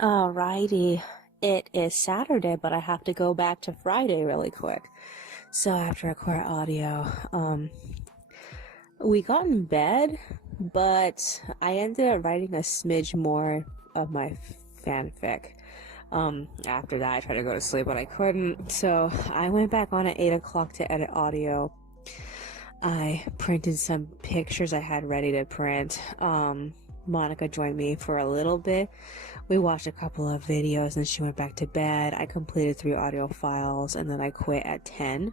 Alrighty, it is Saturday, but I have to go back to Friday really quick. So I have to record audio. We got in bed, but I ended up writing a smidge more of my fanfic. After that, I tried to go to sleep, but I couldn't. So I went back on at 8 o'clock to edit audio. I printed some pictures I had ready to print. Monica joined me for a little bit. We watched a couple of videos and she went back to bed. I completed 3 audio files and then I quit at 10.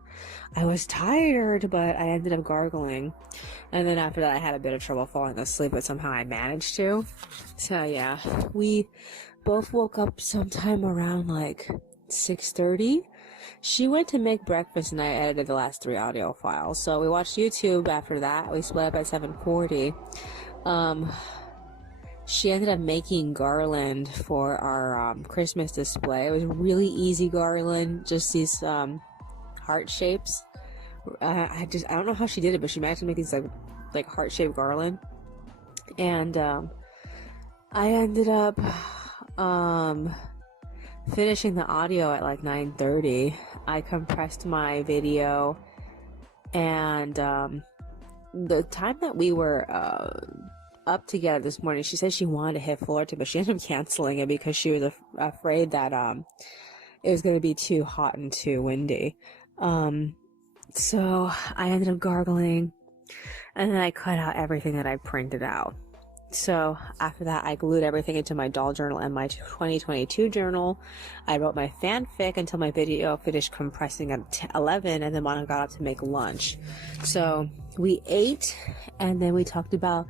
I was tired, but I ended up gargling. And then after that I had a bit of trouble falling asleep, but somehow I managed to. So yeah, we both woke up sometime around like 6:30. She went to make breakfast and I edited the last 3 audio files. So we watched YouTube after that. We split up at 7:40. She ended up making garland for our Christmas display. It was really easy garland, just these heart shapes. I don't know how she did it, but she managed to make these like heart-shaped garland. And I ended up finishing the audio at like 9:30. I compressed my video, and the time that we were up together this morning, she said she wanted to hit Florida, but she ended up canceling it because she was afraid that it was going to be too hot and too windy. So I ended up gargling, and then I cut out everything that I printed out. So after that, I glued everything into my doll journal and my 2022 journal. I wrote my fanfic until my video finished compressing at 11, and then Monica got up to make lunch. So we ate, and then we talked about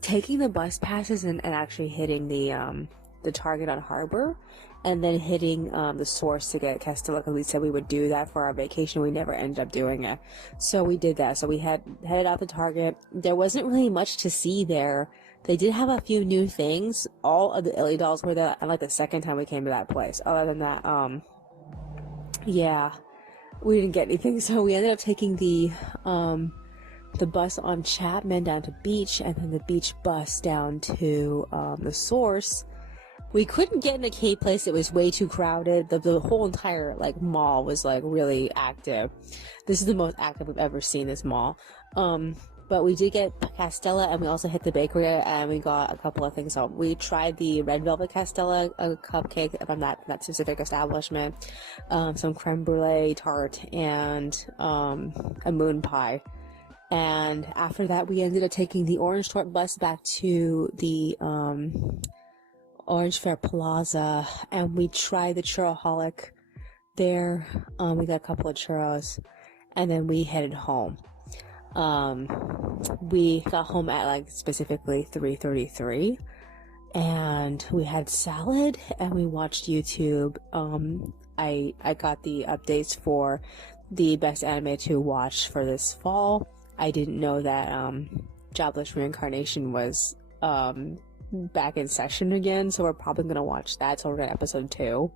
taking the bus passes and actually hitting the Target on Harbor, and then hitting the Source to get Castilla, because we said we would do that for our vacation. We never ended up doing it, so we did that. So we headed out to Target. There wasn't really much to see there. They did have a few new things. All of the Illy dolls were there, and like the second time we came to that place. Other than that, yeah, we didn't get anything. So we ended up taking the bus on Chapman down to Beach, and then the Beach bus down to the Source. We couldn't get in the K place. It was way too crowded. The whole entire like mall was like really active. This is the most active we've ever seen this mall. But we did get Castella, and we also hit the bakery, and we got a couple of things home. We tried the red velvet Castella, a cupcake from that specific establishment, some creme brulee tart, and a moon pie. And after that, we ended up taking the Orange Tort bus back to the Orange Fair Plaza, and we tried the Churroholic there. We got a couple of churros, and then we headed home. We got home at like specifically 3:33, and we had salad, and we watched YouTube. I got the updates for the best anime to watch for this fall. I didn't know that Jobless Reincarnation was back in session again, so we're probably gonna watch that. So we're on episode 2.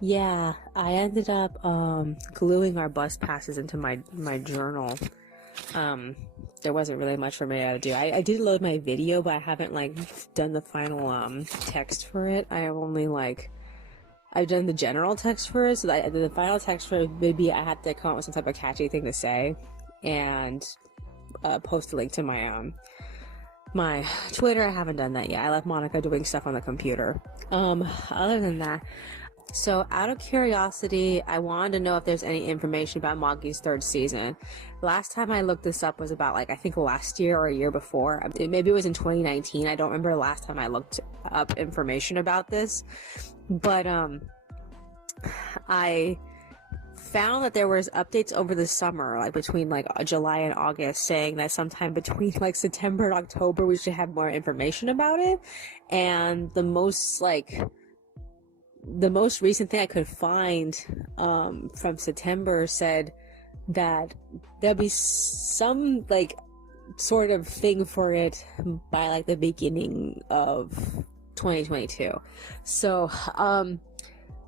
Yeah, I ended up gluing our bus passes into my journal. There wasn't really much for me to do. I did load my video, but I haven't like done the final text for it. I've done the general text for it, so the final text for it, maybe I had to come up with some type of catchy thing to say, and post a link to my my Twitter. I haven't done that yet. I left Monica doing stuff on the computer. Other than that, so out of curiosity, I wanted to know if there's any information about Moggy's 3rd season. Last time I looked this up was about like, I think last year or a year before. Maybe it was in 2019. I don't remember the last time I looked up information about this. But I found that there was updates over the summer, like between like July and August, saying that sometime between like September and October we should have more information about it. And the most recent thing I could find from September said that there'll be some like sort of thing for it by like the beginning of 2022. So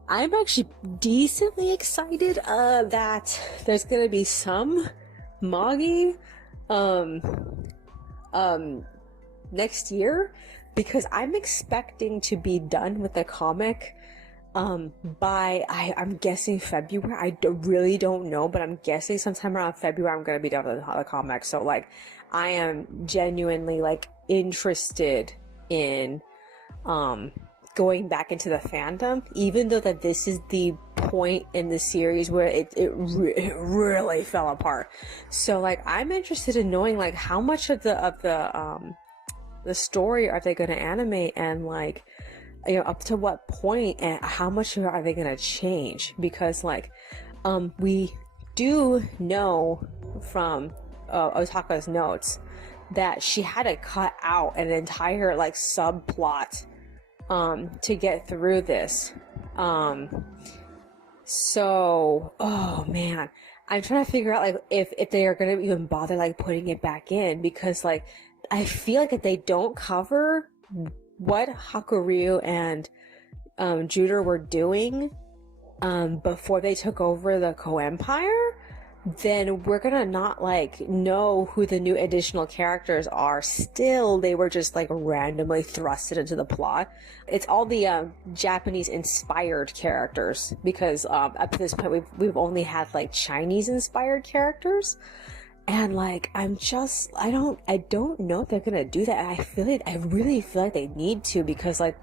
I'm actually decently excited that there's gonna be some Moggy next year. because I'm expecting to be done with the comic by I'm guessing February. Really don't know, but I'm guessing sometime around February I'm gonna be done with the comic. So like I am genuinely like interested in going back into the fandom, even though that this is the point in the series where it really fell apart. So like I'm interested in knowing like how much of the story are they going to animate, and like, you know, up to what point, and how much are they going to change, because like we do know from Otaka's notes that she had to cut out an entire like subplot to get through this. So, oh man, I'm trying to figure out like if they are gonna even bother like putting it back in, because like I feel like if they don't cover what Hakuryu and Juder were doing before they took over the Ko-Empire, then we're gonna not like know who the new additional characters are. Still, they were just like randomly thrusted into the plot. It's all the Japanese inspired characters, because up to this point we've only had like Chinese inspired characters, and like I don't know if they're gonna do that. I really feel like they need to, because like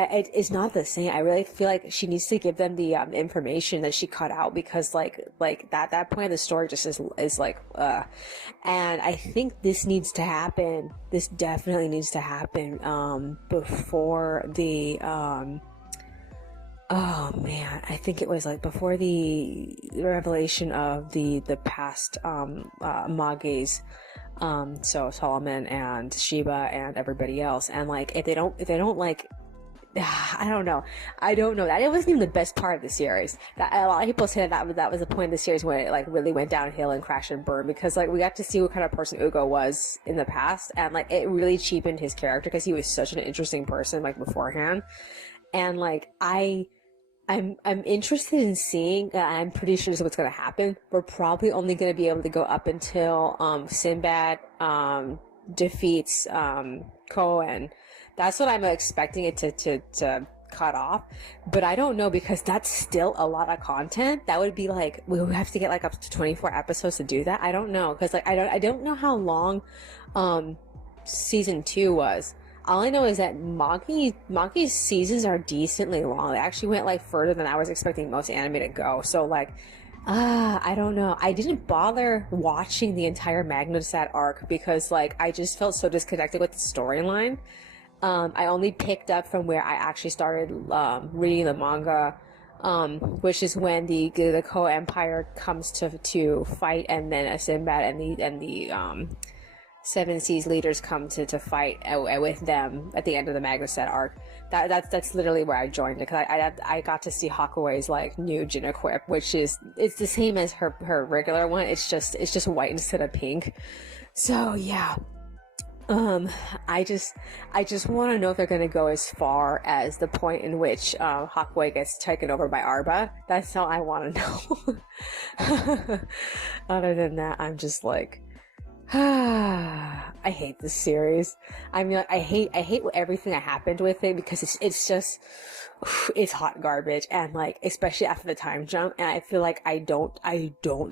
it's not the same. I really feel like she needs to give them the information that she cut out, because like that point of the story just is like and I think this needs to happen. This definitely needs to happen before the oh man, I think it was like before the revelation of the past Mages, so Solomon and Shiba and everybody else. And like if they don't like I don't know. That it wasn't even the best part of the series. That a lot of people say that was the point of the series when it like really went downhill and crashed and burned, because like we got to see what kind of person Ugo was in the past, and like it really cheapened his character, because he was such an interesting person like beforehand. And like I'm interested in seeing. I'm pretty sure this is what's going to happen. We're probably only going to be able to go up until Sinbad defeats Koen. That's what I'm expecting it to cut off. But I don't know, because that's still a lot of content. That would be like, we would have to get like up to 24 episodes to do that. I don't know, because like I don't know how long season 2 was. All I know is that Maki's seasons are decently long. They actually went like further than I was expecting most anime to go. So like I don't know. I didn't bother watching the entire Magnusat arc, because like I just felt so disconnected with the storyline. I only picked up from where I actually started reading the manga, which is when the Ko-Empire comes to fight, and then Sinbad and the Seven Seas leaders come to fight with them at the end of the Magnusat arc. That's literally where I joined it, because I got to see Hakuei's like new Jin equip, which it's the same as her regular one. It's just white instead of pink. So yeah. I just want to know if they're going to go as far as the point in which Hakuei gets taken over by Arba. That's all I want to know. Other than that, I'm just like, I hate this series. I mean, I hate everything that happened with it, because it's just it's hot garbage, and like especially after the time jump. And I feel like I don't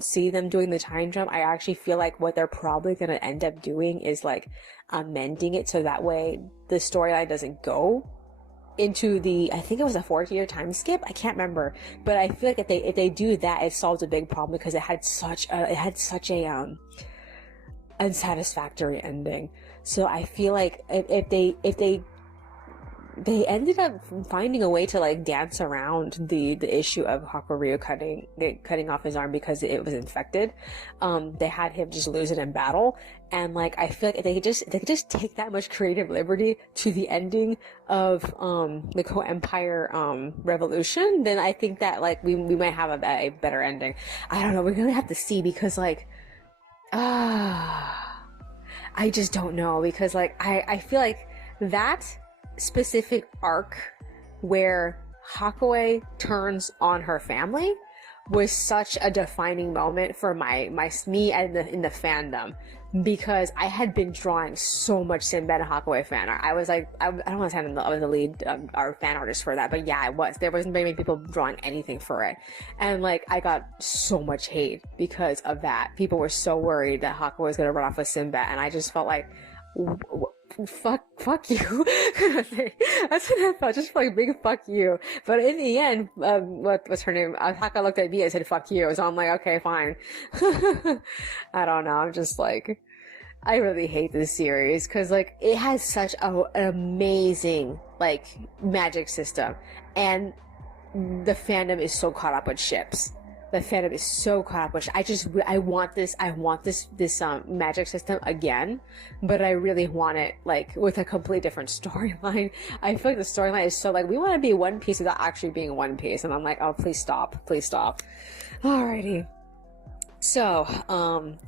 see them doing the time jump. I actually feel like what they're probably going to end up doing is like amending it so that way the storyline doesn't go into the, I think it was a 4-year time skip. I can't remember, but I feel like if they do that, it solves a big problem, because it had such a unsatisfactory ending. So I feel like if they ended up finding a way to like dance around the issue of Hakuryu cutting off his arm because it was infected. They had him just lose it in battle, and like I feel like if they could just take that much creative liberty to the ending of the Ko-Empire revolution, then I think that like we might have a better ending. I don't know. We're gonna have to see, because like I just don't know, because like I feel like that specific arc where Hakuei turns on her family was such a defining moment for me and in the fandom, because I had been drawing so much Sinbad and Hathaway fan art. I was like, I don't want to say I was the lead our fan artist for that, but yeah, I was. There wasn't very many people drawing anything for it, and like I got so much hate because of that. People were so worried that Hathaway was gonna run off with Sinbad, and I just felt like, fuck you. Kind of thing. That's what I felt, just like big fuck you. But in the end, what's her name? Haka looked at me and said fuck you. So I'm like, okay, fine. I don't know. I'm just like, I really hate this series because like it has such an amazing like magic system, and the fandom is so caught up with ships. The fandom is so caught up with. I want this magic system again, but I really want it like with a completely different storyline. I feel like the storyline is so like we want to be One Piece without actually being One Piece, and I'm like, oh, please stop. Alrighty. So,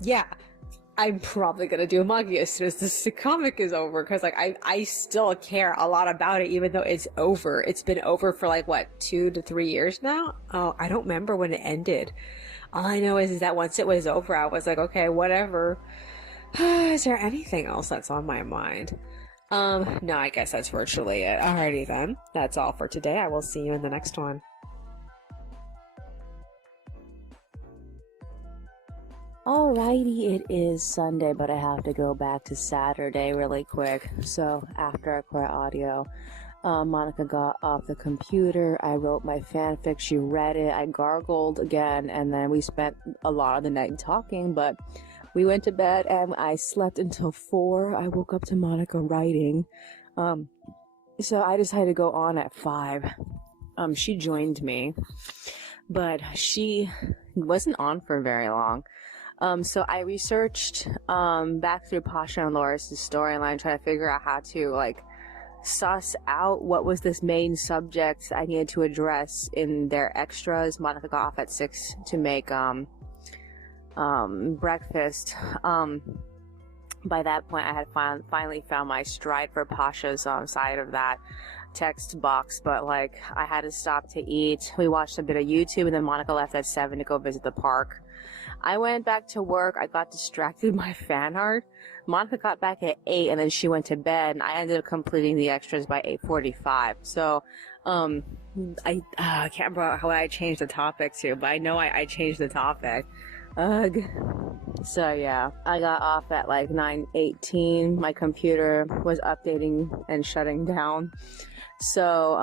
yeah. I'm probably gonna do a manga as soon as this comic is over, because like I still care a lot about it even though it's over. It's been over for like what, 2 to 3 years now? Oh, I don't remember when it ended. All I know is that once it was over, I was like, okay, whatever. Is there anything else that's on my mind? No, I guess that's virtually it. Alrighty then. That's all for today. I will see you in the next one. Alrighty, it is Sunday, but I have to go back to Saturday really quick. So after I quit audio, Monica got off the computer. I wrote my fanfic. She read it. I gargled again, and then we spent a lot of the night talking. But we went to bed, and I slept until 4. I woke up to Monica writing. So I decided to go on at 5. She joined me, but she wasn't on for very long. So I researched, back through Pasha and Loris' storyline, trying to figure out how to, like, suss out what was this main subject I needed to address in their extras. Monica got off at 6 to make, breakfast. By that point, I had finally found my stride for Pasha's, side of that text box, but, like, I had to stop to eat. We watched a bit of YouTube, and then Monica left at 7 to go visit the park. I went back to work. I got distracted by fan art. Monica got back at 8, and then she went to bed, and I ended up completing the extras by 8:45. So, I can't remember how I changed the topic to, but I know I changed the topic. Ugh. So yeah, I got off at like 9:18. My computer was updating and shutting down. So,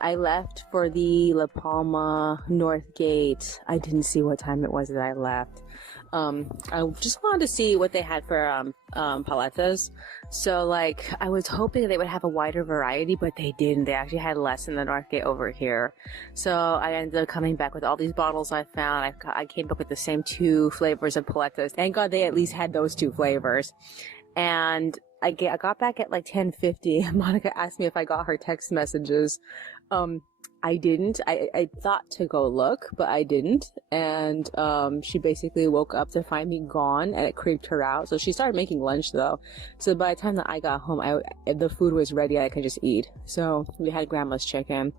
I left for the La Palma North Gate. I didn't see what time it was that I left. I just wanted to see what they had for, paletas. So, like, I was hoping they would have a wider variety, but they didn't. They actually had less in the North Gate over here. So, I ended up coming back with all these bottles I found. I came back with the same 2 flavors of paletas. Thank God they at least had those 2 flavors. And I got back at like 10:50. Monica asked me if I got her text messages. I didn't. I thought to go look, but I didn't. And she basically woke up to find me gone, and it creeped her out. So she started making lunch though. So by the time that I got home, the food was ready. I could just eat. So we had grandma's chicken.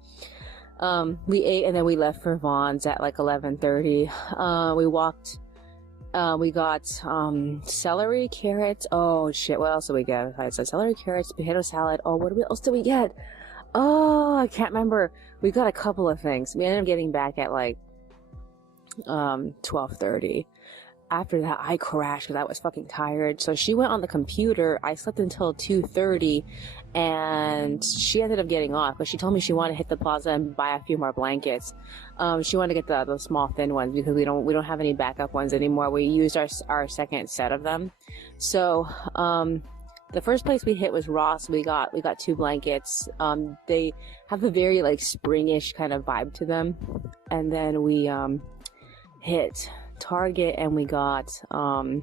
We ate, and then we left for Vaughn's at like 11:30. We walked. We got celery, carrots. Oh shit! What else did we get? I said celery, carrots, potato salad. Oh, what else did we get? Oh, I can't remember. We got a couple of things. We ended up getting back at like 12:30. After that, I crashed because I was fucking tired. So she went on the computer. I slept until 2:30, and she ended up getting off. But she told me she wanted to hit the plaza and buy a few more blankets. She wanted to get the small thin ones because we don't have any backup ones anymore. We used our second set of them. So the first place we hit was Ross. We got 2 blankets. They have a very like springish kind of vibe to them. And then we hit Target, and we got a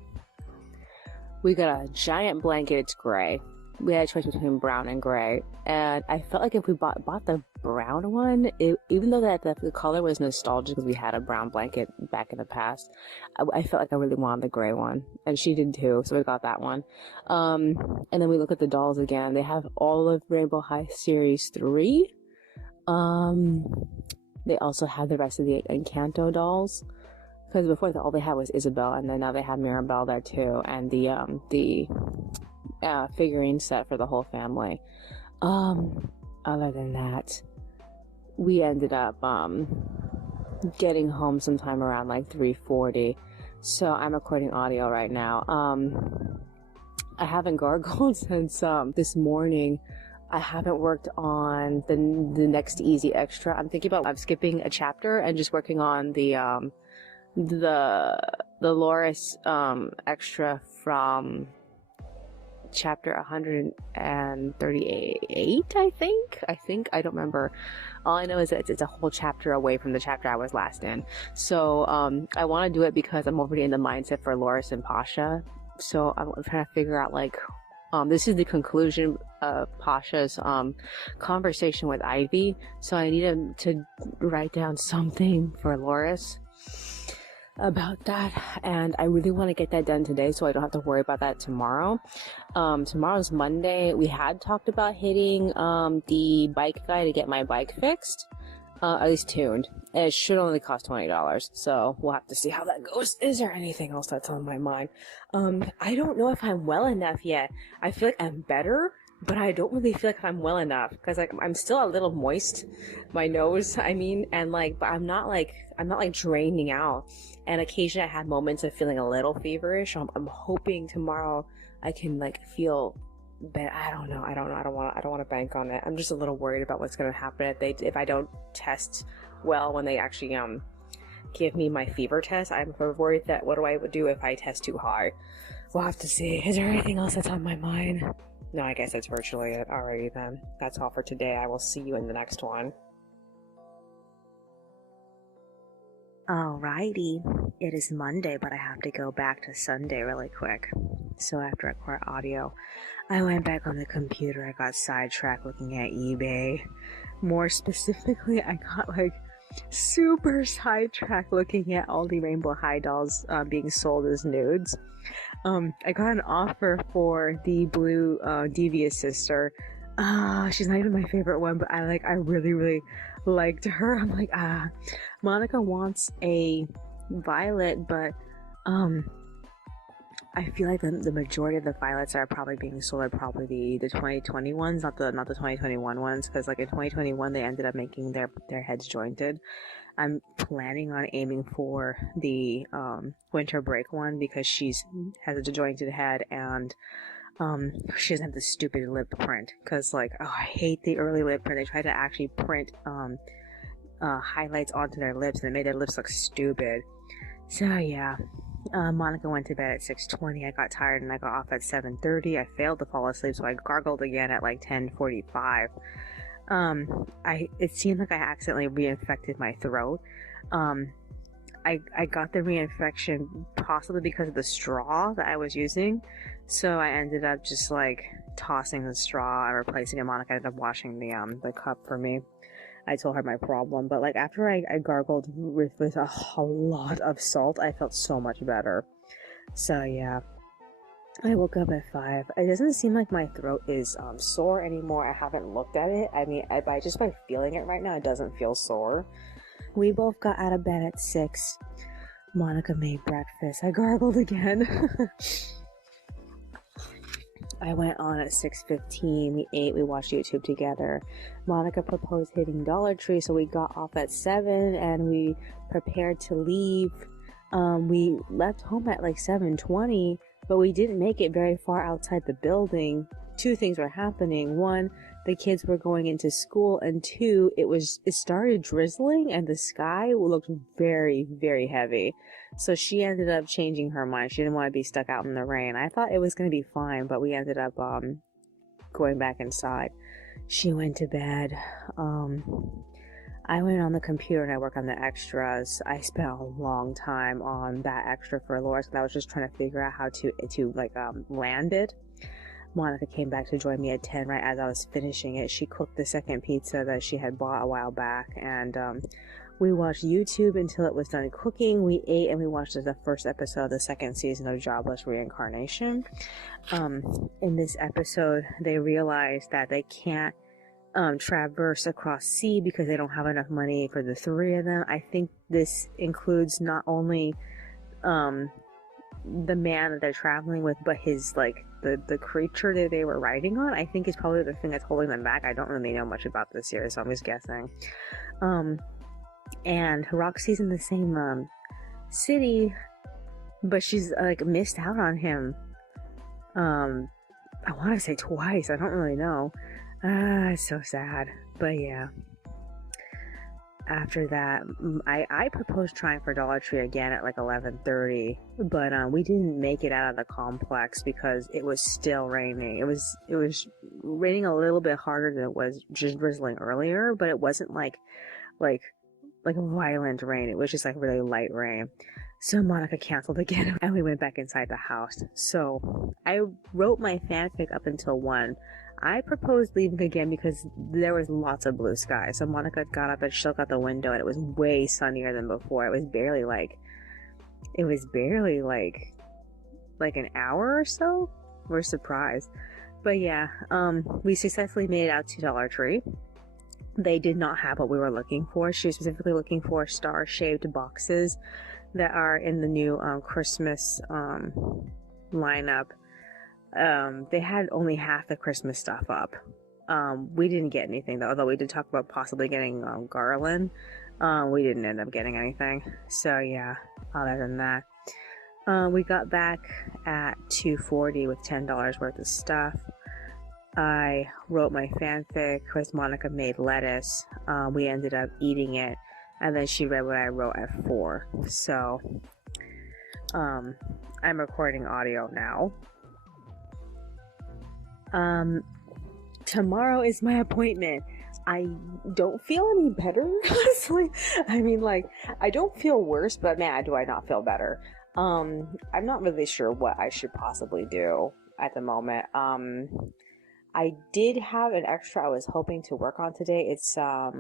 giant blanket. It's gray. We had a choice between brown and gray, and I felt like if we bought the brown one, even though the color was nostalgic because we had a brown blanket back in the past, I felt like I really wanted the gray one, and she did too, so we got that one. And then we look at the dolls again. They have all of Rainbow High Series 3. they also have the rest of the Encanto dolls. Because before all they had was Isabel, and then now they have Mirabelle there too, and the figurine set for the whole family. Other than that, we ended up getting home sometime around like 3:40. So I'm recording audio right now. I haven't gargled since this morning. I haven't worked on the next easy extra. I'm thinking about skipping a chapter and just working on the Loris extra from chapter 138, I think. I don't remember. All I know is that it's a whole chapter away from the chapter I was last in. So I want to do it because I'm already in the mindset for Loris and Pasha. So I'm trying to figure out, like, this is the conclusion of Pasha's conversation with Ivy. So I need to write down something for Loris about that, and I really want to get that done today so I don't have to worry about that tomorrow. Tomorrow's Monday. We had talked about hitting the bike guy to get my bike fixed, at least tuned, and it should only cost $20, so we'll have to see how that goes. Is there anything else that's on my mind? I don't know if I'm well enough yet. I feel like I'm better, but I don't really feel like I'm well enough, because like I'm still a little moist, my nose, I mean, and like, but I'm not like draining out. And occasionally I have moments of feeling a little feverish. I'm hoping tomorrow I can like feel better. I don't know. I don't want to bank on it. I'm just a little worried about what's going to happen if I don't test well when they actually give me my fever test. I'm worried that what do I do if I test too high? We'll have to see. Is there anything else that's on my mind? No, I guess that's virtually it. Alrighty then. That's all for today. I will see you in the next one. Alrighty, it is Monday, but I have to go back to Sunday really quick. So after I record audio, I went back on the computer. I got sidetracked looking at eBay. More specifically, I got like super sidetracked looking at all the Rainbow High dolls being sold as nudes. I got an offer for the blue Devious sister. She's not even my favorite one, but I really liked her. I'm like, Monica wants a violet, but I feel like the majority of the violets that are probably being sold are probably the 2020 ones, not the 2021 ones, because like in 2021 they ended up making their heads jointed. I'm planning on aiming for the winter break one because has a jointed head, and she doesn't have the stupid lip print, because like, I hate the early lip print. They tried to actually print highlights onto their lips and it made their lips look stupid. So yeah, Monica went to bed at 6:20. I got tired and I got off at 7:30. I failed to fall asleep, so I gargled again at like 10:45. It seemed like I accidentally reinfected my throat. I got the reinfection possibly because of the straw that I was using, so I ended up just like tossing the straw and replacing it. Monica ended up washing the cup for me. I told her my problem, but like after I gargled with a lot of salt, I felt so much better. So yeah, I woke up at 5. It doesn't seem like my throat is sore anymore. I haven't looked at it. I mean, just by feeling it right now, it doesn't feel sore. We both got out of bed at 6. Monica made breakfast. I gargled again. I went on at 6:15. We ate. We watched YouTube together. Monica proposed hitting Dollar Tree, so we got off at 7 and we prepared to leave. We left home at like 7:20, but we didn't make it very far outside the building. 2 things were happening. 1, the kids were going into school, and 2, it started drizzling and the sky looked very, very heavy. So she ended up changing her mind. She didn't want to be stuck out in the rain. I thought it was going to be fine, but we ended up going back inside. She went to bed. I went on the computer and I worked on the extras. I spent a long time on that extra for Loris, and I was just trying to figure out how to land it. Monica came back to join me at 10 right as I was finishing it. She cooked the second pizza that she had bought a while back, and we watched YouTube until it was done cooking. We ate and we watched the first episode of the second season of Jobless Reincarnation. In this episode, they realized that they can't traverse across sea because they don't have enough money for the three of them. I think this includes not only the man that they're traveling with, but his, like, the creature that they were riding on. I think is probably the thing that's holding them back. I don't really know much about this series, so I'm just guessing. And Roxy's in the same city, but she's like missed out on him. I want to say twice. I don't really know. It's so sad. But yeah. After that, I proposed trying for Dollar Tree again at like 11:30, but we didn't make it out of the complex because it was still raining. It was raining a little bit harder than it was just drizzling earlier, but it wasn't like violent rain. It was just like really light rain. So Monica canceled again, and we went back inside the house. So I wrote my fanfic up until 1. I proposed leaving again because there was lots of blue sky. So Monica got up and she looked out the window, and it was way sunnier than before. It was barely like an hour or so. We're surprised. But yeah, we successfully made it out to Dollar Tree. They did not have what we were looking for. She was specifically looking for star-shaped boxes that are in the new Christmas lineup. They had only half the Christmas stuff up. We didn't get anything though, although we did talk about possibly getting garland. We didn't end up getting anything. So yeah, other than that, we got back at 2:40 with $10 worth of stuff. I wrote my fanfic because Monica made lettuce. We ended up eating it, and then she read what I wrote at 4. So I'm recording audio now. Tomorrow is my appointment. I don't feel any better, honestly. I mean, like, I don't feel worse, but man, do I not feel better. I'm not really sure what I should possibly do at the moment. I did have an extra I was hoping to work on today. It's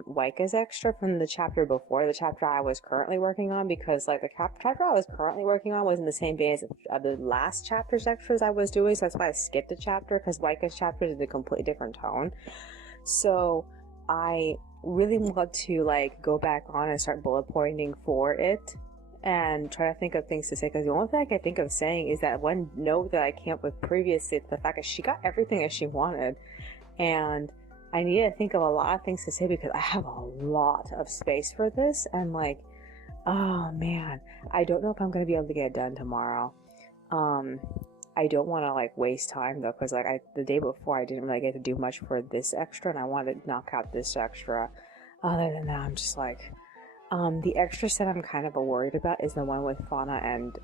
Waika's extra from the chapter before the chapter I was currently working on, because like the chapter I was currently working on was in the same vein as the last chapter's extras I was doing, so that's why I skipped a chapter, because Waika's chapter is a completely different tone. So I really want to like go back on and start bullet pointing for it and try to think of things to say, because the only thing I can think of saying is that one note that I came up with previously, the fact that she got everything that she wanted, and I need to think of a lot of things to say because I have a lot of space for this, and like, oh man, I don't know if I'm going to be able to get it done tomorrow. I don't want to like waste time though, because like the day before I didn't really get to do much for this extra, and I wanted to knock out this extra. Other than that, I'm just like, the extra set I'm kind of worried about is the one with Fauna and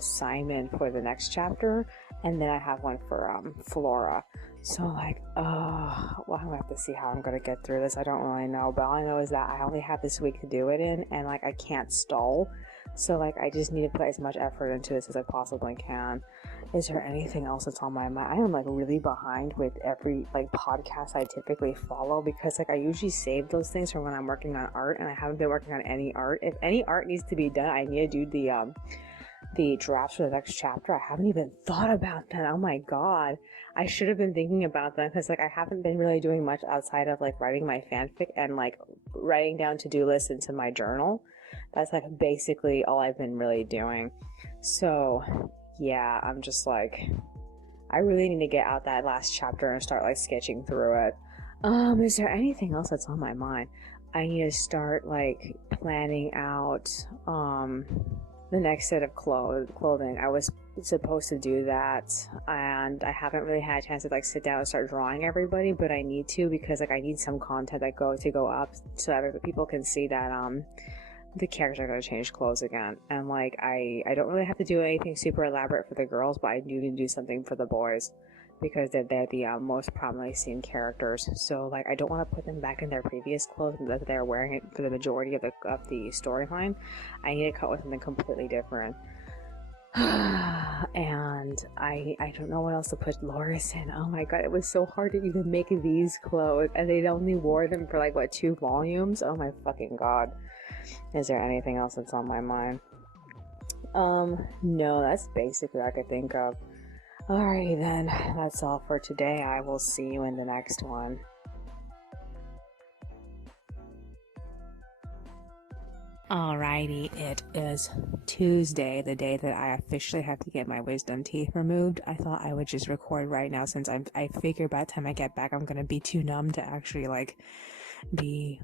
Simon for the next chapter, and then I have one for Flora. So like, well, I'm gonna have to see how I'm gonna get through this. I don't really know, but all I know is that I only have this week to do it in, and like I can't stall. So like I just need to put as much effort into this as I possibly can. Is there anything else that's on my mind? I am like really behind with every like podcast I typically follow, because like I usually save those things for when I'm working on art, and I haven't been working on any art. If any art needs to be done, I need to do the drafts for the next chapter. I haven't even thought about that. Oh my god, I should have been thinking about that, because like I haven't been really doing much outside of like writing my fanfic and like writing down to-do lists into my journal. That's like basically all I've been really doing. So yeah, I'm just like, I really need to get out that last chapter and start like sketching through it. Is there anything else that's on my mind? I need to start like planning out the next set of clothing. I was supposed to do that, and I haven't really had a chance to like sit down and start drawing everybody, but I need to, because like I need some content that go up so that people can see that the characters are going to change clothes again. And like I don't really have to do anything super elaborate for the girls, but I do need to do something for the boys, because they're the most prominently seen characters. So like I don't want to put them back in their previous clothes that they're wearing it for the majority of the storyline. I need to cut with something completely different. And I don't know what else to put Loris in. Oh my god, it was so hard to even make these clothes, and they only wore them for like what, 2 volumes. Oh my fucking god. Is there anything else that's on my mind? No, that's basically what I could think of. Alrighty then, that's all for today. I will see you in the next one. Alrighty, it is Tuesday, the day that I officially have to get my wisdom teeth removed. I thought I would just record right now since I figure by the time I get back I'm gonna be too numb to actually be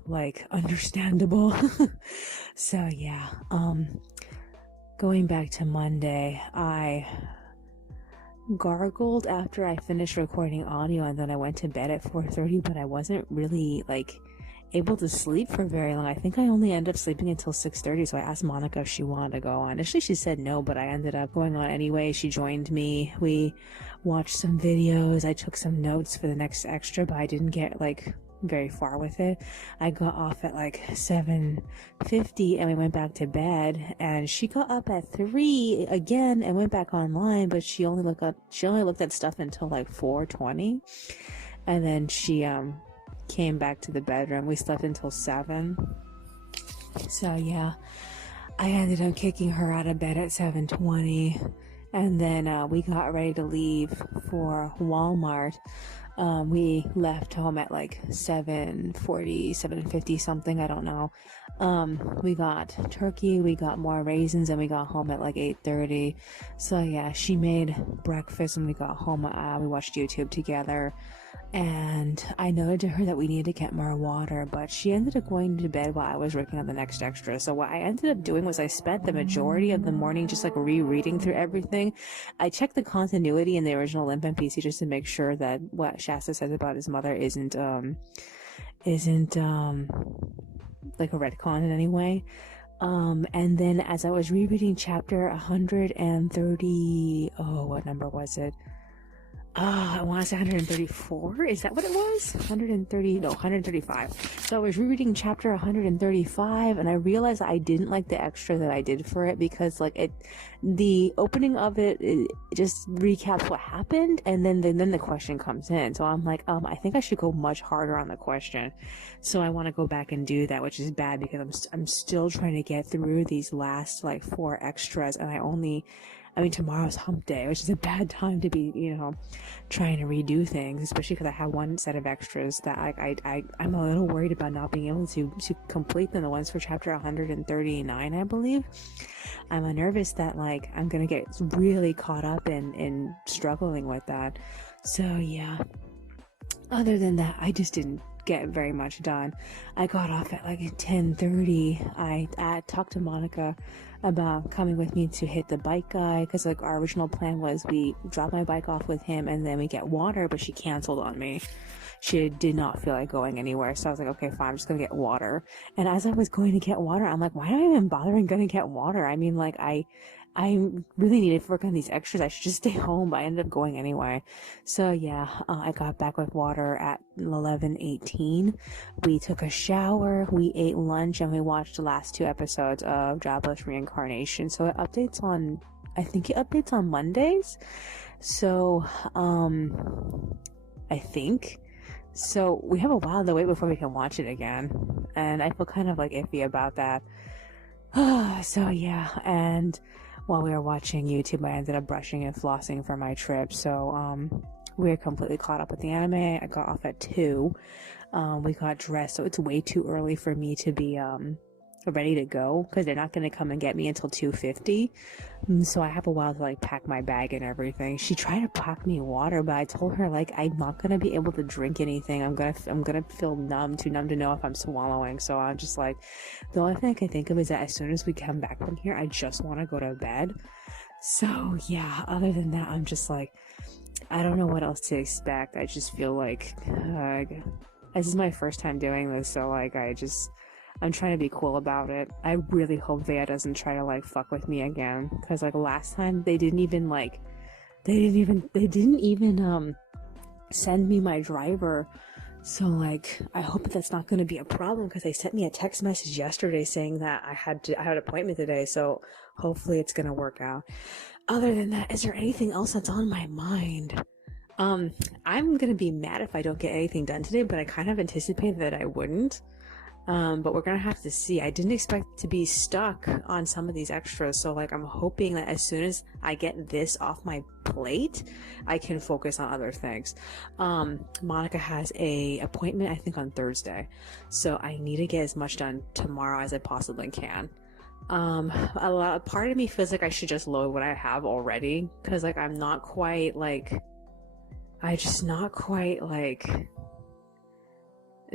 understandable. So yeah, going back to Monday, I gargled after I finished recording audio and then I went to bed at 4:30, but I wasn't really able to sleep for very long. I think I only ended up sleeping until 6:30, so I asked Monica if she wanted to go on. Initially she said no, but I ended up going on anyway. She joined me. We watched some videos. I took some notes for the next extra, but I didn't get very far with it. I got off at 7:50 and we went back to bed, and she got up at 3 again and went back online, but she only looked at stuff until 4:20, and then she came back to the bedroom. We slept until 7. So yeah, I ended up kicking her out of bed at 7:20, and then we got ready to leave for Walmart. We left home at 7:40, 7:50 something, I don't know. We got turkey, we got more raisins, and we got home at 8:30. So yeah, she made breakfast when we got home. We watched YouTube together, and I noted to her that we needed to get more water, but she ended up going to bed while I was working on the next extra. So what I ended up doing was I spent the majority of the morning just rereading through everything. I checked the continuity in the original Limp and PC just to make sure that what Shasta says about his mother isn't a retcon in any way. And then as I was rereading chapter 130, what number was it? I want to say 134. Is that what it was? 130? No, 135. So I was rereading chapter 135, and I realized I didn't like the extra that I did for it because, the opening of it just recaps what happened, and then the question comes in. So I'm I think I should go much harder on the question. So I want to go back and do that, which is bad because I'm still trying to get through these last 4 extras, and tomorrow's hump day, which is a bad time to be, trying to redo things, especially because I have one set of extras that I'm a little worried about not being able to complete them, the ones for chapter 139, I believe. I'm nervous that, I'm gonna get really caught up in struggling with that. So, yeah. Other than that, I just didn't get very much done. I got off at 10:30. I talked to Monica about coming with me to hit the bike guy, because our original plan was we drop my bike off with him and then we get water, but she canceled on me. She did not feel like going anywhere, so I was okay, fine, I'm just gonna get water. And as I was going to get water, I'm why am I even bothering gonna get water? I really needed to work on these extras. I should just stay home, but I ended up going anyway. So yeah, I got back with water at 11:18. We took a shower, we ate lunch, and we watched the last 2 episodes of Jobless Reincarnation. So it updates on Mondays. So, I think. So we have a while to wait before we can watch it again. And I feel kind of iffy about that. So yeah, and while we were watching YouTube, I ended up brushing and flossing for my trip. So we're completely caught up with the anime. I got off at 2. We got dressed, so it's way too early for me to be ready to go, because they're not going to come and get me until 2:50. So I have a while to pack my bag and everything. She tried to pack me water, but I told her I'm not going to be able to drink anything. I'm gonna feel too numb to know if I'm swallowing. So I'm just the only thing I can think of is that as soon as we come back from here, I just want to go to bed. So yeah, other than that, I'm just I don't know what else to expect. I just feel this is my first time doing this, so I'm trying to be cool about it. I really hope Vea doesn't try to fuck with me again, because last time they didn't even send me my driver. So I hope that's not going to be a problem, because they sent me a text message yesterday saying that I had an appointment today. So hopefully it's going to work out. Other than that, is there anything else that's on my mind? I'm going to be mad if I don't get anything done today, but I kind of anticipated that I wouldn't. But we're gonna have to see. I didn't expect to be stuck on some of these extras, so like I'm hoping that as soon as I get this off my plate, I can focus on other things. Monica has a appointment, I think, on Thursday, so I need to get as much done tomorrow as I possibly can. Part of me feels like I should just load what I have already, because like I'm not quite like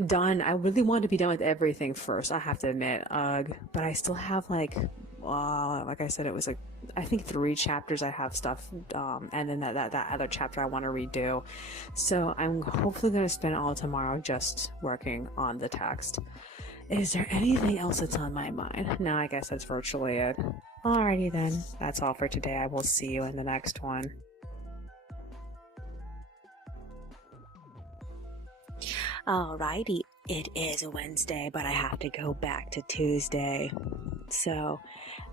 done. I really want to be done with everything first, I have to admit. But I still have like I said, it was like I think 3 chapters I have stuff, and then that other chapter I want to redo. So I'm hopefully going to spend all tomorrow just working on the text. Is there anything else that's on my mind? No, I guess that's virtually it. Alrighty then, that's all for today. I will see you in the next one. Alrighty, it is Wednesday, but I have to go back to Tuesday. So,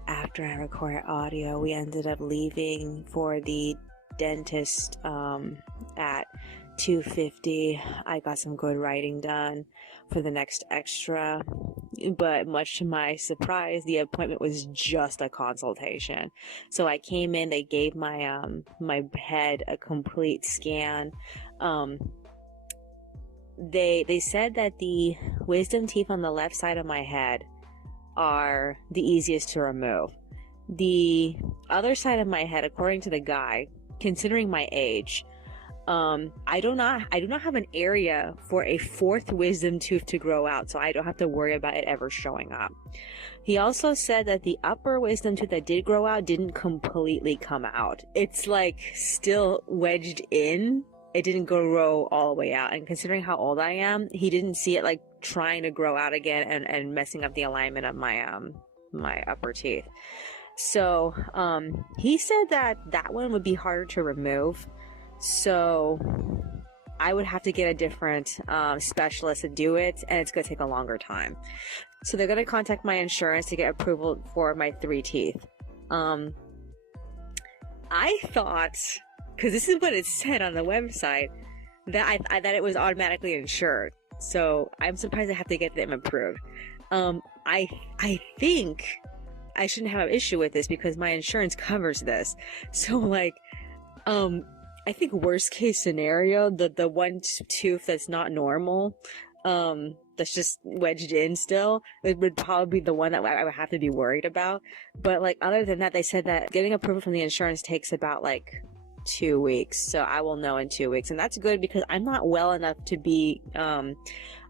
after I recorded audio, we ended up leaving for the dentist at 2:50. I got some good writing done for the next extra, but much to my surprise, the appointment was just a consultation. So I came in, they gave my my head a complete scan. They said that the wisdom teeth on the left side of my head are the easiest to remove. The other side of my head, according to the guy, considering my age, I do not have an area for a 4th wisdom tooth to grow out, so I don't have to worry about it ever showing up. He also said that the upper wisdom tooth that did grow out didn't completely come out. It's like still wedged in. It didn't grow all the way out, and considering how old I am, he didn't see it like trying to grow out again and messing up the alignment of my my upper teeth. So he said that one would be harder to remove, so I would have to get a different specialist to do it, and it's going to take a longer time. So they're going to contact my insurance to get approval for my 3 teeth. I thought, because this is what it said on the website, that that it was automatically insured. So I'm surprised I have to get them approved. I think I shouldn't have an issue with this because my insurance covers this. So like, I think worst case scenario, the one tooth that's not normal, that's just wedged in still, it would probably be the one that I would have to be worried about. But like, other than that, they said that getting approval from the insurance takes about like 2 weeks, so I will know in 2 weeks, and that's good because I'm not well enough to be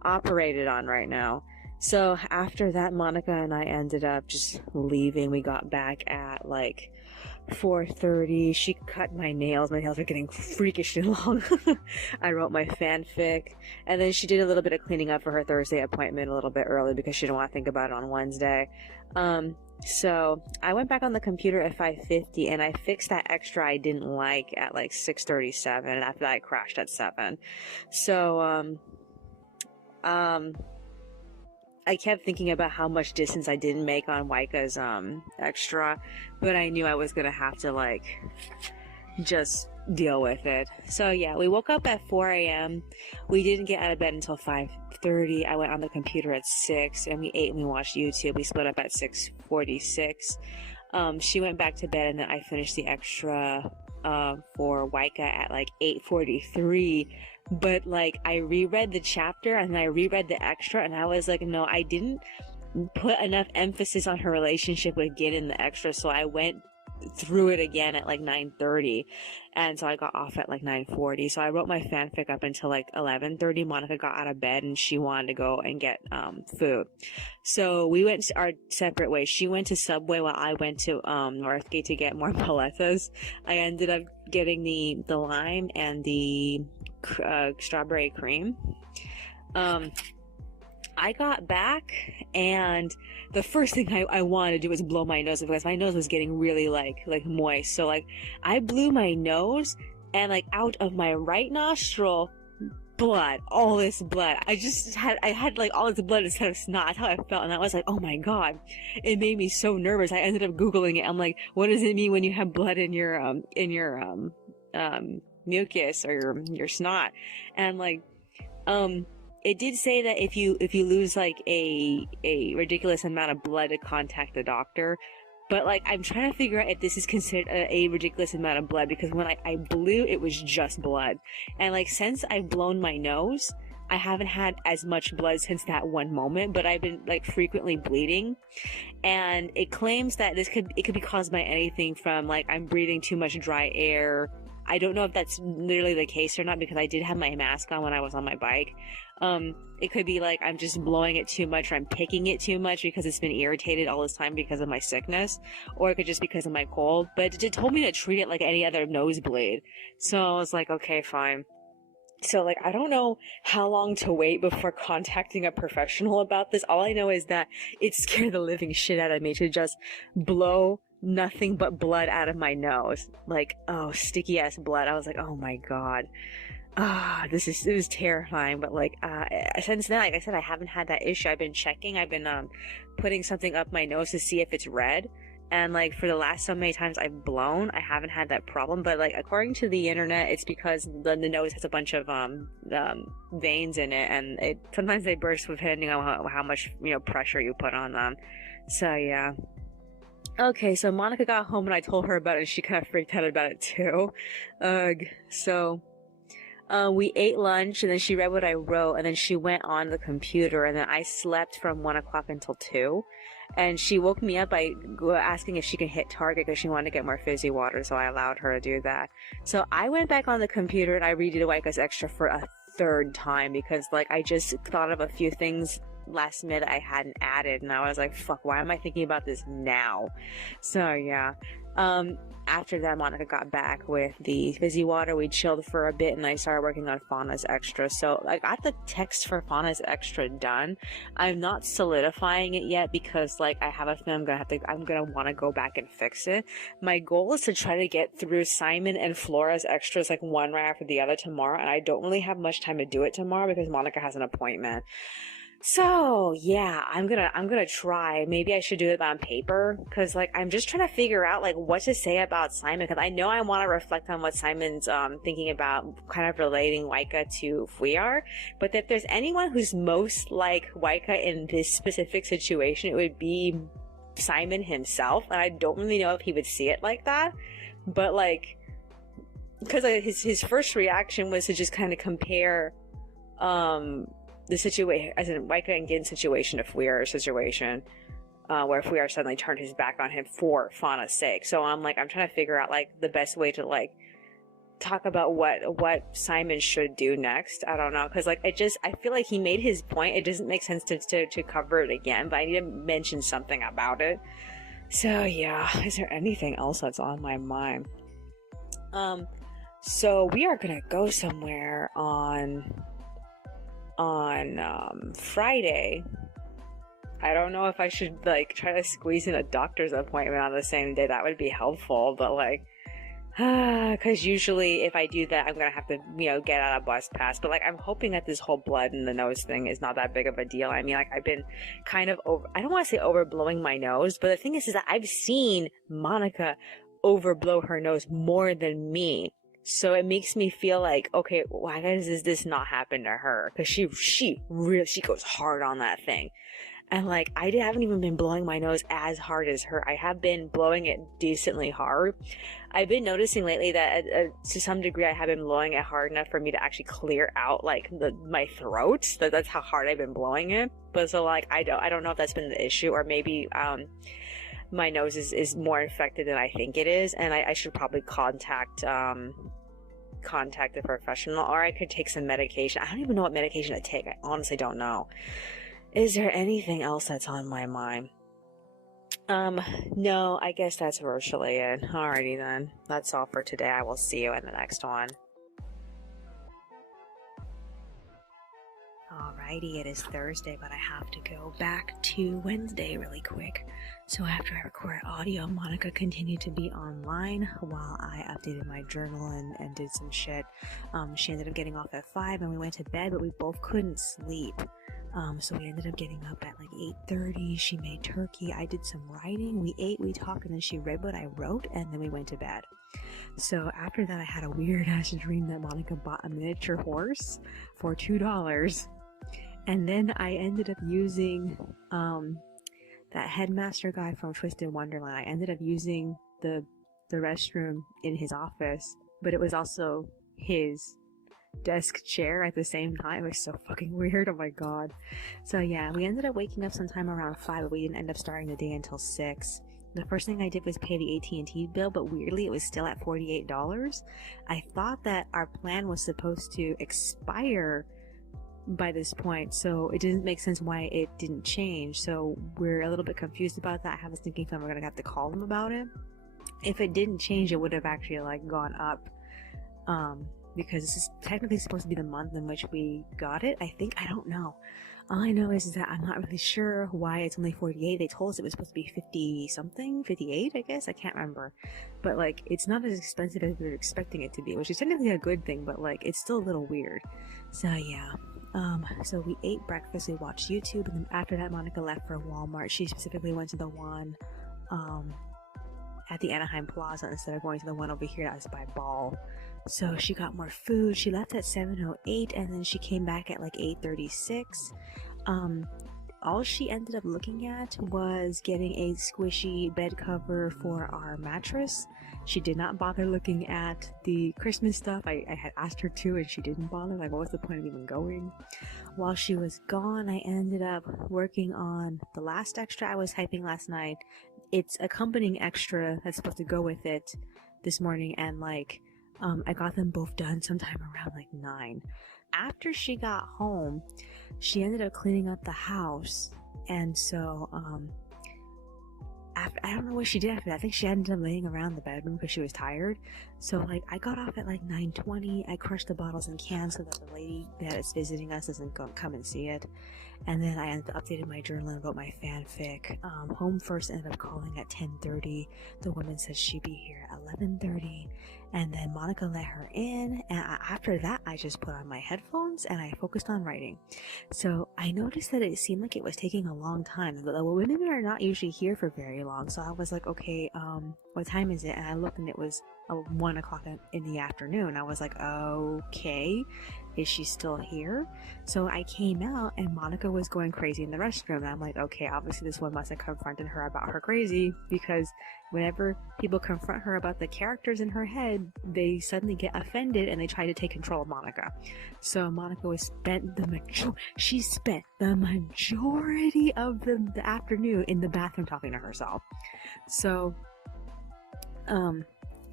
operated on right now. So after that, Monica and I ended up just leaving. We got back at like 4:30. She cut my nails. My nails are getting freakishly long. I wrote my fanfic, and then she did a little bit of cleaning up for her Thursday appointment a little bit early because she didn't want to think about it on Wednesday. So I went back on the computer at 5:50, and I fixed that extra I didn't like at like 6:37, and after that I crashed at 7. So I kept thinking about how much distance I didn't make on Waika's extra, but I knew I was gonna have to like just deal with it. So yeah, we woke up at 4 a.m. We didn't get out of bed until 5:30. I went on the computer at 6, and we ate and we watched YouTube. We split up at 6:46. She went back to bed, and then I finished the extra for Waika at like 8:43. But like, I reread the chapter and I reread the extra, and I was like, no, I didn't put enough emphasis on her relationship with Gin in the extra, so I went through it again at like 9:30, and so I got off at like 9:40. So I wrote my fanfic up until like 11:30. Monica got out of bed and she wanted to go and get food, so we went our separate ways. She went to Subway while I went to Northgate to get more paletas. I ended up getting the lime and the strawberry cream. I got back, and the first thing I wanted to do was blow my nose because my nose was getting really like moist. So like, I blew my nose, and like out of my right nostril, blood, all this blood. I had like all this blood instead of snot. That's how I felt, and I was like, oh my god. It made me so nervous. I ended up Googling it. I'm like, what does it mean when you have blood in your mucus or your snot? And like, it did say that if you lose like a ridiculous amount of blood to contact the doctor. But like I'm trying to figure out if this is considered a ridiculous amount of blood, because when I blew, it was just blood. And like since I've blown my nose, I haven't had as much blood since that one moment, but I've been like frequently bleeding. And it claims that it could be caused by anything from like I'm breathing too much dry air. I don't know if that's literally the case or not, because I did have my mask on when I was on my bike. It could be like I'm just blowing it too much, or I'm picking it too much because it's been irritated all this time because of my sickness, or it could just be because of my cold. But it told me to treat it like any other nosebleed. So I was like, okay, fine. So like I don't know how long to wait before contacting a professional about this. All I know is that it scared the living shit out of me to just blow nothing but blood out of my nose. Like, oh, sticky ass blood. I was like, oh my god. It was terrifying. But like since then, like I said, I haven't had that issue. I've been checking. I've been putting something up my nose to see if it's red. And like for the last so many times I've blown, I haven't had that problem. But like according to the internet, it's because the nose has a bunch of veins in it, and sometimes they burst depending on how much pressure you put on them. So yeah. Okay, so Monica got home and I told her about it, and she kind of freaked out about it too. So we ate lunch, and then she read what I wrote, and then she went on the computer, and then I slept from 1 o'clock until 2. And she woke me up by asking if she could hit Target because she wanted to get more fizzy water, so I allowed her to do that. So I went back on the computer and I redid Waika's Extra for a third time, because like I just thought of a few things last minute I hadn't added, and I was like, fuck, why am I thinking about this now? So yeah. After that, Monica got back with the fizzy water. We chilled for a bit, and I started working on Fauna's Extra. So I got the text for Fauna's Extra done. I'm not solidifying it yet because like I have a feeling I'm gonna want to go back and fix it. My goal is to try to get through Simon and Flora's Extras like one right after the other tomorrow, and I don't really have much time to do it tomorrow because Monica has an appointment. So yeah, I'm gonna try. Maybe I should do it on paper, because like I'm just trying to figure out like what to say about Simon, because I know I want to reflect on what Simon's thinking about, kind of relating Waika to Fuyar. But if there's anyone who's most like Waika in this specific situation, it would be Simon himself, and I don't really know if he would see it like that. But like, because his first reaction was to just kind of compare the situation, as in Waika and Gin's situation, to Fuyar's situation, where Fuyar suddenly turned his back on him for Fauna's sake. So I'm trying to figure out like the best way to like talk about what Simon should do next. I don't know, because like I feel like he made his point. It doesn't make sense to cover it again, but I need to mention something about it. So yeah, is there anything else that's on my mind? So we are gonna go somewhere on Friday. I don't know if I should like try to squeeze in a doctor's appointment on the same day. That would be helpful, but like because usually if I do that, I'm gonna have to get out a bus pass. But like I'm hoping that this whole blood in the nose thing is not that big of a deal. I mean, like I've been kind of I don't want to say overblowing my nose, but the thing is that I've seen Monica overblow her nose more than me. So it makes me feel like, okay, why does this not happen to her? Because she goes hard on that thing. And like, I haven't even been blowing my nose as hard as her. I have been blowing it decently hard. I've been noticing lately that to some degree I have been blowing it hard enough for me to actually clear out like my throat. That's how hard I've been blowing it. But so like, I don't know if that's been the issue, or maybe my nose is more infected than I think it is, and I should probably contact a professional, or I could take some medication. I don't even know what medication to take. I honestly don't know. Is there anything else that's on my mind? No, I guess that's virtually it. Alrighty then. That's all for today. I will see you in the next one. Alrighty, it is Thursday, but I have to go back to Wednesday really quick. So after I recorded audio, Monica continued to be online while I updated my journal and did some shit. She ended up getting off at 5 and we went to bed, but we both couldn't sleep. So we ended up getting up at like 8:30. She made turkey. I did some writing. We ate, we talked, and then she read what I wrote, and then we went to bed. So after that, I had a weird ass dream that Monica bought a miniature horse for $2. And then I ended up using that headmaster guy from Twisted Wonderland. I ended up using the restroom in his office, but it was also his desk chair at the same time. It was so fucking weird. Oh my god. So yeah, we ended up waking up sometime around 5, but we didn't end up starting the day until 6. The first thing I did was pay the AT&T bill, but weirdly it was still at $48. I thought that our plan was supposed to expire by this point, so it didn't make sense why it didn't change. So we're a little bit confused about that. I was thinking we're gonna have to call them about it. If it didn't change, it would have actually like gone up, because this is technically supposed to be the month in which we got it. I don't know. All I know is that I'm not really sure why it's only 48. They told us it was supposed to be 50 something, 58, I guess. I can't remember. But like, it's not as expensive as we were expecting it to be, which is technically a good thing, but like, it's still a little weird. So yeah. So we ate breakfast, we watched YouTube, and then after that, Monica left for Walmart. She specifically went to the one, at the Anaheim Plaza instead of going to the one over here that was by Ball. So she got more food. She left at 7:08, and then she came back at like 8:36. All she ended up looking at was getting a squishy bed cover for our mattress. She did not bother looking at the Christmas stuff. I had asked her to, and she didn't bother. Like, what was the point of even going? While she was gone, I ended up working on the last extra I was typing last night. It's accompanying extra that's supposed to go with it this morning, and like, I got them both done sometime around like 9. After she got home, she ended up cleaning up the house, and so I don't know what she did after that. I think she ended up laying around the bedroom because she was tired. So like, I got off at like 9:20. I crushed the bottles and cans so that the lady that is visiting us doesn't come and see it. And then I ended up updating my journal and wrote my fanfic. Home first ended up calling at 10:30. The woman said she'd be here at 11:30, and then Monica let her in, and after that I just put on my headphones and I focused on writing. So I noticed that it seemed like it was taking a long time. The women are not usually here for very long, so I was like, okay, what time is it? And I looked and it was 1 o'clock in the afternoon. I was like, okay, is she still here? So I came out and Monica was going crazy in the restroom, and I'm like, okay, obviously this one must have confronted her about her crazy, because whenever people confront her about the characters in her head, they suddenly get offended and they try to take control of Monica. So Monica spent the majority of the afternoon in the bathroom talking to herself. So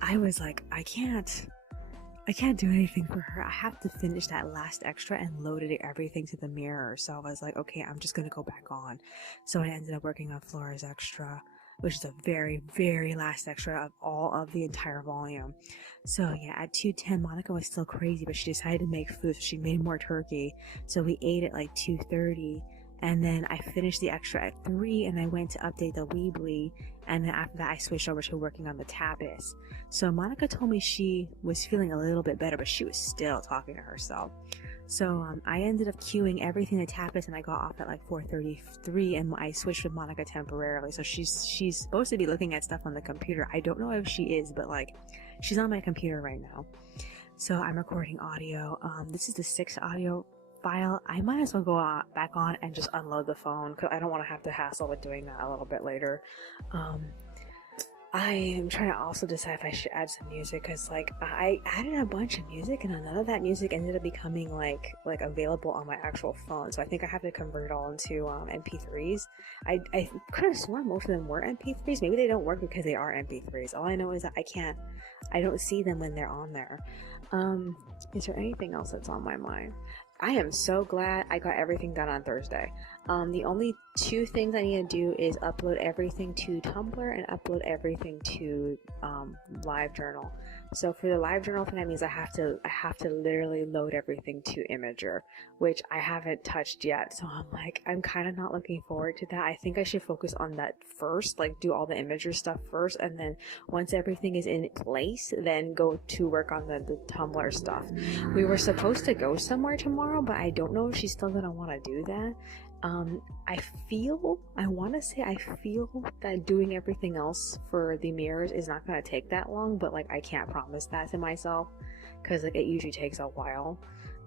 I was like, I can't do anything for her. I have to finish that last extra and loaded everything to the mirror. So I was like, okay, I'm just gonna go back on. So I ended up working on Flora's extra, which is a very, very last extra of all of the entire volume. So yeah, at 2:10, Monica was still crazy, but she decided to make food, so she made more turkey. So we ate at like 2:30. And then I finished the extra at 3, and I went to update the Weebly, and then after that I switched over to working on the Tapis. So Monica told me she was feeling a little bit better, but she was still talking to herself. So I ended up queuing everything to Tapis, and I got off at like 4:33, and I switched with Monica temporarily. So she's supposed to be looking at stuff on the computer. I don't know if she is, but like, she's on my computer right now. So I'm recording audio. This is the 6th audio file. I might as well go back on and just unload the phone, because I don't want to have to hassle with doing that a little bit later. I am trying to also decide if I should add some music, because like, I added a bunch of music and none of that music ended up becoming like available on my actual phone. So I think I have to convert it all into MP3s. I could have sworn most of them were MP3s. Maybe they don't work because they are MP3s. All I know is that I don't see them when they're on there. Is there anything else that's on my mind? I am so glad I got everything done on Thursday. The only 2 things I need to do is upload everything to Tumblr and upload everything to LiveJournal. So for the LiveJournal thing, that means I have to literally load everything to Imager, which I haven't touched yet. So I'm kind of not looking forward to that. I think I should focus on that first, like do all the Imager stuff first, and then once everything is in place, then go to work on the Tumblr stuff. We were supposed to go somewhere tomorrow, but I don't know if she's still gonna want to do that. I feel that doing everything else for the mirrors is not going to take that long, but like, I can't promise that to myself, because like, it usually takes a while.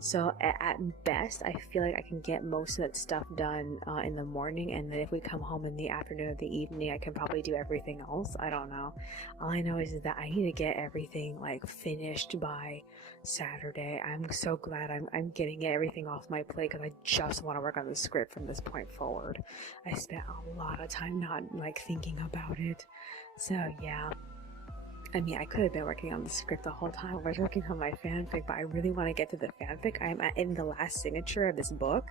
So at best, I feel like I can get most of that stuff done in the morning, and then if we come home in the afternoon or the evening, I can probably do everything else. I don't know. All I know is that I need to get everything like finished by Saturday. I'm so glad I'm getting everything off my plate because I just want to work on the script from this point forward. I spent a lot of time not like thinking about it. So yeah. I mean, I could have been working on the script the whole time. I was working on my fanfic, but I really want to get to the fanfic. I'm in the last signature of this book,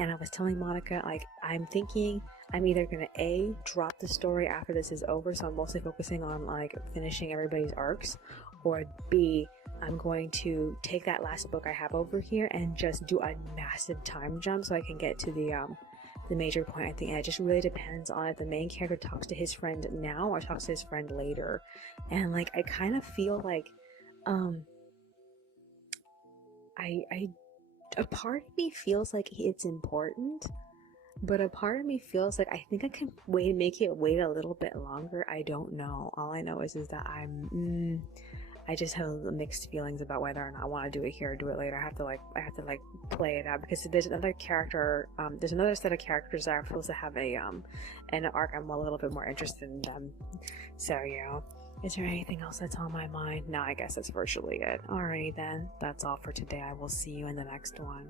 and I was telling Monica, like, I'm thinking I'm either gonna A, drop the story after this is over, so I'm mostly focusing on like finishing everybody's arcs, or B, I'm going to take that last book I have over here and just do a massive time jump so I can get to the major point. I think it just really depends on if the main character talks to his friend now or talks to his friend later. And like I kind of feel like a part of me feels like it's important, but a part of me feels like I think I can make it wait a little bit longer. I don't know. All I know is that I just have mixed feelings about whether or not I want to do it here or do it later. I have to play it out because there's another character, there's another set of characters that are supposed to have an arc I'm a little bit more interested in them. So yeah. Is there anything else that's on my mind? No, I guess that's virtually it. Alrighty then. That's all for today. I will see you in the next one.